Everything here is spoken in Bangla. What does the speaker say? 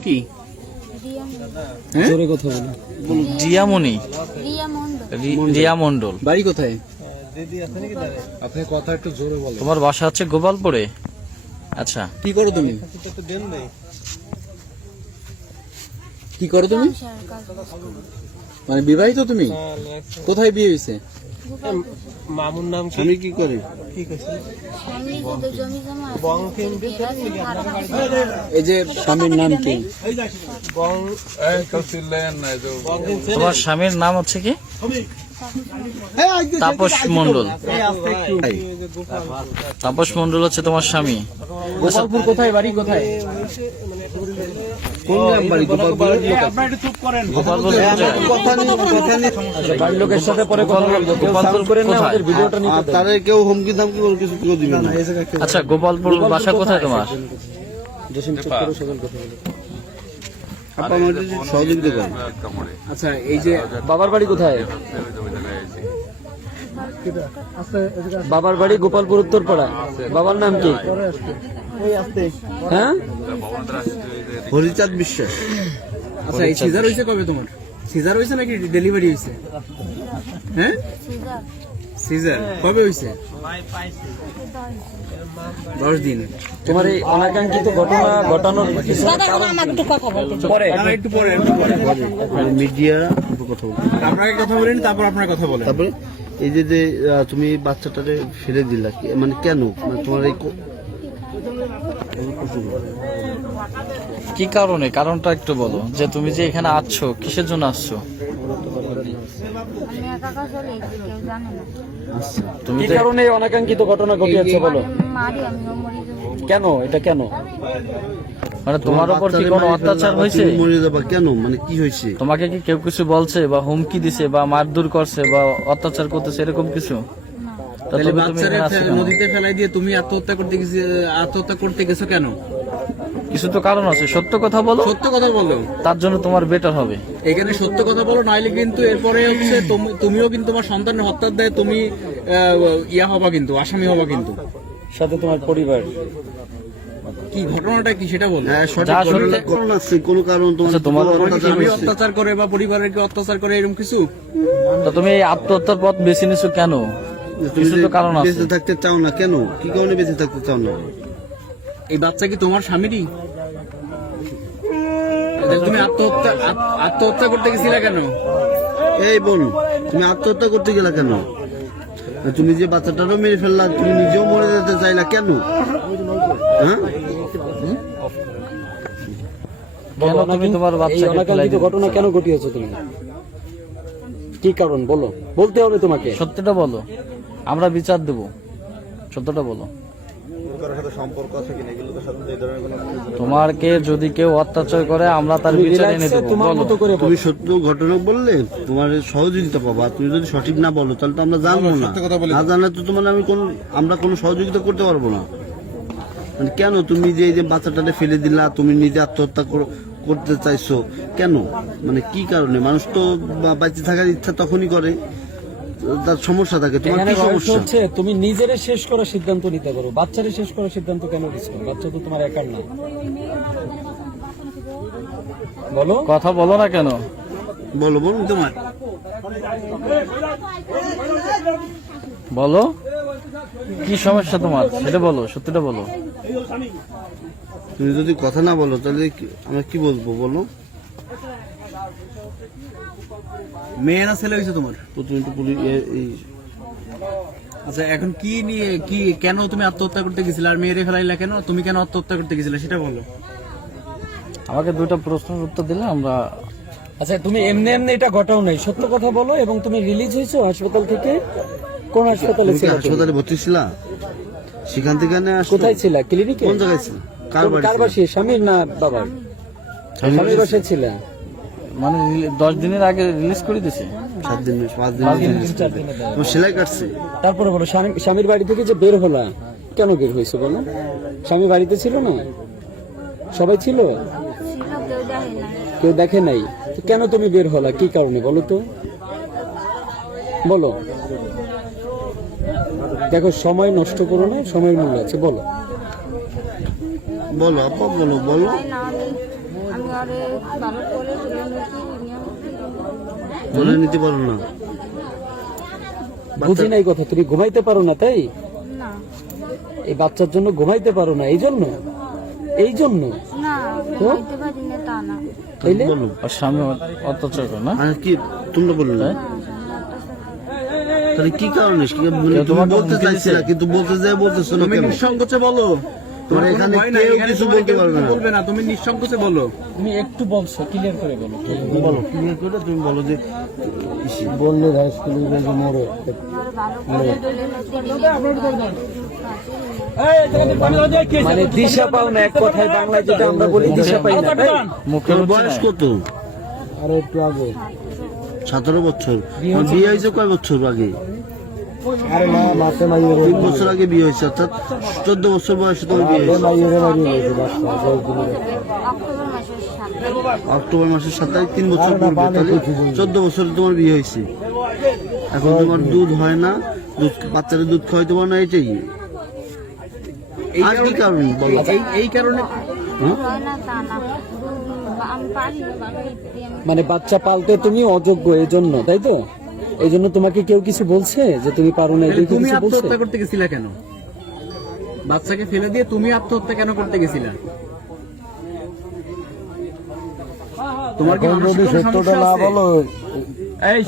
কি? রিয়া হ্যাঁ? জোরে কথা বলো। রিয়ামণি? রিয়া মন্ডল রি- রিয়া মণ্ডল বাড়ি কোথায়? আপনি কথা একটু জোরে বলেন। তোমার বাসা হচ্ছে গোপালপুরে? আচ্ছা। কি করো তুমি? কি করো তুমি? মানে বিবাহিত তুমি? কোথায় বিয়ে হয়েছে? মামুর নাম কি? কি করে? এই যে স্বামীর নাম কি? তোমার স্বামীর নাম হচ্ছে কি? তাপস মণ্ডল। তাপস মণ্ডল হচ্ছে তোমার স্বামী। কোথায়? বাড়ি কোথায়? কোন গ্রাম বাড়ি গোপালপুর গোপালপুর কোথায়? কথা নেই কথা নেই বাড়ির লোকের সাথে পরে কথা বলব। কেউ গোপালপুর করে না আমাদের ভিডিওটা নিতে তারে কেউ হুমকি ধামকি করে কিছু কেউ দিবে না। আচ্ছা গোপালপুর বাসা কোথায় তোমার? জসিম কথা বলো। আচ্ছা এই যে বাবার বাড়ি কোথায়? বাবার বাড়ি গোপালপুর উত্তরপাড়া বাবার নাম কি? হ্যাঁ? হরিচাঁদ বিশ্বাস। আচ্ছা এই সিজার হয়েছে কবে তোমার? সিজার হয়েছে নাকি ডেলিভারি হয়েছে? হ্যাঁ? সিজার সিজার কবে হয়েছে? দশ দিন। তোমার এই অনাকাঙ্ক্ষিত ঘটনা ঘটানোর পরে একটু পরে মিডিয়া কথা বলব আপনাকে কথা বলেন তারপর আপনার কথা বলেন। তারপরে এই যে যে আহ, তুমি বাচ্চাটারে ফেলে দিলা মানে কেন? মানে তোমার এই ক- কারণে? কারণটা একটু বলো। যে তুমি যে এখানে আসছো কিসের জন্য আসছো? আমি একা একা চলে এসেছি কেউ জানে না। আচ্ছা তুমি কি কারণে অনাকাঙ্ক্ষিত ঘটনা ঘটিয়েছে বলো? আমি মারি আমিও মরে যাব। কেন? এটা কেন? মানে তোমার উপর কি কোনো অত্যাচার হয়েছে? মরে যাবা কেন? মানে কি হয়েছে? তোমাকে কি কেউ কিছু বলছে বা হুমকি দিছে বা মারধর করছে বা অত্যাচার করতেছে এরকম কিছু? তাহলে বাচ্চারা? নদীতে ফেলাই দিয়ে তুমি আত্মহত্যা করতে গেছি আত্মহত্যা করতে গেছো কেন? কিছু তো কারণ আছে। সত্য কথা বলো। সত্য কথা বলো। তার জন্য তোমার বেটার হবে। এখানে সত্য কথা বলো নাইলে কিন্তু এরপরে হচ্ছে তুমিও কিন্তু তোমার সন্তানের হত্যার দেয় তুমি ইয়া হবা কিন্তু আসামি হবা কিন্তু। সাথে তোমার পরিবার। কি ঘটনাটা কি সেটা বলো। হ্যাঁ কোন কারণ তোমার আচ্ছা, অত্যাচার করে বা পরিবারের অত্যাচার করে এরকম কিছু? তুমি আত্মহত্যার পথ বেছে নিছো কেন? কিছু তো কারণ আছে। বেঁচে থাকতে চাও না কেন? কি কারণে বেঁচে থাকতে চাও না? এই বাচ্চা কি তোমার স্বামীরই? তুমি আত্মহত্যা আত্মহত্যা করতে গেছিলা কেন? এই বোন তুমি আত্মহত্যা করতে গেলা কেন? তুমি যে বাচ্চাটারও মেরে ফেললা তুমি নিজেও মরে যেতে চাইলা কেন? হ্যাঁ? কেন তুমি তোমার বাচ্চাকে ফেলাই অনাকাঙ্ক্ষিত দিলে? ঘটনা কেন ঘটিয়েছো তুমি? কি কারণ? বলো। বলতে হবে তোমাকে। সত্যটা বলো। আমরা বিচার দেব। সত্যটা বলো। তোমারকে যদি কেউ অত্যাচার করে আমরা তার বিচার এনে দেবো। তুমি সত্য ঘটনা বললে তোমার সহযোগিতা পাবা। তুমি যদি সঠিক না বলো তাহলে তো আমরা জানব না। না জানলে তো তোমার আমি কোন আমরা কোনো সহযোগিতা করতে পারব না। মানে কেন তুমি যে এই যে বাচ্চাটাকে ফেলে দিলা তুমি নিজে আত্মহত্যা করতে চাইছো? কেন? মানে কি কারণে? মানুষ তো বা- বেঁচে থাকার ইচ্ছা তখনই করে। তার সমস্যা থাকে তোমার কি সমস্যা? হচ্ছে তুমি নিজেরে শেষ করার সিদ্ধান্ত নিতে পারো। বাচ্চারে শেষ করার সিদ্ধান্ত কেন নিচ্ছ বাচ্চা তো তোমার একার না। বলো। কথা বলো না কেন? বলো বলো তোমার। বলো। কি সমস্যা তোমার? সেটা বলো সত্যিটা বলো। তুমি যদি কথা না বলো তাহলে আমরা কি বলব বলো? মেয়ে না ছেলে হয়েছে তোমার? তো আচ্ছা এখন কি নিয়ে কি কেন তুমি আত্মহত্যা করতে গেছিলে? আর মেয়েরে ফেলাইলা কেন? তুমি কেন আত্মহত্যা করতে গেছিলে? সেটা বলো। আমাকে দুইটা প্রশ্নের উত্তর দিলে আমরা আচ্ছা তুমি এমনি এমনি এটা ঘটাও নাই। সত্য কথা বলো এবং তুমি রিলিজ হয়েছো হাসপাতাল থেকে? কোন হাসপাতালে তুমি? ছিল হাসপাতালে ভর্তি ছিলা? সেখান থেকে আসছো? কোথায় ছিল? ক্লিনিকে কোন জায়গায় ছিল? কার বাড়ি? স্বামীর না বাবার? স্বামীর বাসায় ছিল? মানে দশ দিনের আগে রিলিজ করে দিছে সাত দিন পাঁচ দিন সেলাই কাটছে। তারপরে বলো স্বামীর বাড়ি থেকে যে বের হলা কেন বের হয়েছে বলো? স্বামী বাড়িতে ছিল না? সবাই ছিল? কেউ দেখে নাই? কেন তুমি বের হলা? কি কারণে বলো তো? বলো। দেখো সময় নষ্ট করো না সময়ের মূল্য আছে বলো। বলো আপা বলো বলো। নিতে পারো না। বুঝি নাই কথা তুমি ঘুমাইতে পারো না তাই? এই বাচ্চার জন্য ঘুমাইতে পারো না এই জন্য? এই জন্য? না স্বামী অত্যাচার করে না? কি তোমরা বললে না। তাহলে কি কারণে? কি- মানে বলতে হুমকি চাইছি না কিন্তু বলতে যাই বলতেছো না নিঃসংকোচে বলো। তোমার এখানে কেউ কিছু বলতে পারবে না। বলবে না তুমি নিঃসংকোচে বলো। তুমি একটু বলছো ক্লিয়ার করে বলো বলো। ক্লিয়ার করে তুমি বলো যে বললে হাই স্কুলে মরে আমার ভালো করে তুলে নিয়েছি মানে দিশা পাও না এক কথায় বাংলায় যেটা আমরা বলি দিশা পাই না মুখে বয়স কত? আরও একটু আগে। সতেরো বছর। বিয়ে হয়েছে কয় বছর আগে? তিন বছর আগে বিয়ে হয়েছে অর্থাৎ চোদ্দ বছর বয়সে তোমার বিয়ে হয়েছে। বাচ্চা অক্টোবর মাসের সাত অক্টোবর মাসের সাত তারিখ তিন বছর পূর্বে তাহলে চোদ্দ বছরে তোমার বিয়ে হয়েছে। এখন তোমার দুধ হয় না দুধ বাচ্চারা দুধ খাওয়াইতে পারো না এটাই। আর কি কারণে- বলো? এই কারণে হয়? মানে বাচ্চা পালতে তুমি অযোগ্য এই জন্য তাই তো? এই জন্য তোমাকে কেউ কিছু বলছে যে তুমি পারো না এই তুমি আত্মহত্যা করতে গেছিলা কেন? বাচ্চাকে ফেলে দিয়ে তুমি আত্মহত্যা কেন করতে গেছিলা? তোমার কি মানসিক না আছে? এই